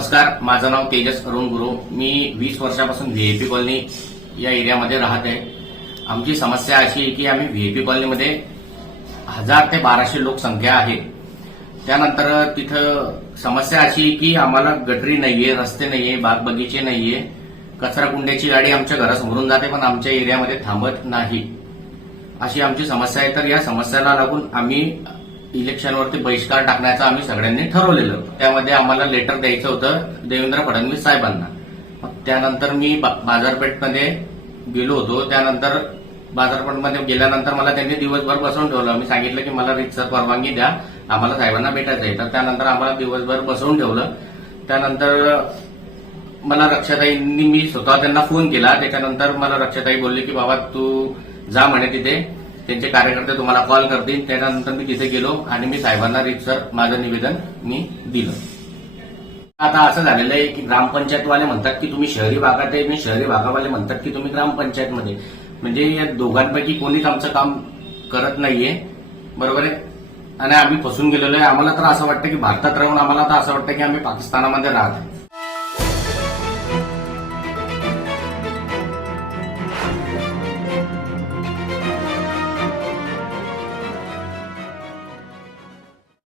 नमस्कार माझं नाव तेजस अरुण गुरु मी वीस वर्षापासून व्हीएपी कॉलनी या एरियामध्ये राहत आहे आमची समस्या अशी आहे की आम्ही व्हीएपी कॉलनीमध्ये हजार ते बाराशे लोकसंख्या आहे त्यानंतर तिथं समस्या अशी की आम्हाला गटरी नाहीये रस्ते नाहीये बाग बगीचे नाहीये कचराकुंड्याची गाडी आमच्या घरासमोरून जाते पण आमच्या एरियामध्ये थांबत नाही अशी आमची समस्या आहे तर या समस्याला लागून आम्ही इलेक्शनवरती बहिष्कार टाकण्याचं आम्ही सगळ्यांनी ठरवलेलं होतं त्यामध्ये आम्हाला लेटर द्यायचं होतं देवेंद्र फडणवीस साहेबांना त्यानंतर मी बाजारपेठमध्ये गेलो होतो त्यानंतर बाजारपेठमध्ये गेल्यानंतर मला त्यांनी दिवसभर बसवून ठेवलं मी सांगितलं की मला रितसर परवानगी द्या आम्हाला साहेबांना भेटायचं आहे तर त्यानंतर आम्हाला दिवसभर बसवून ठेवलं त्यानंतर मला रक्षाताईंनी मी स्वतः त्यांना फोन केला त्याच्यानंतर मला रक्षाताई बोलले की बाबा तू जा म्हणे तिथे त्यांचे कार्यकर्ते तुम्हाला कॉल करतील त्याच्यानंतर मी तिथे गेलो आणि मी साहेबांना रितसर माझं निवेदन मी दिलं आता असं झालेलं आहे की ग्रामपंचायतवाले म्हणतात की तुम्ही शहरी भागात आहे मी शहरी भागावाले म्हणतात की तुम्ही ग्रामपंचायतमध्ये म्हणजे या दोघांपैकी कोणीच आमचं काम करत नाहीये बरोबर आहे आणि आम्ही फसून गेलेलो आहे आम्हाला तर असं वाटतं की भारतात राहून आम्हाला तर असं वाटतं की आम्ही पाकिस्तानामध्ये राहत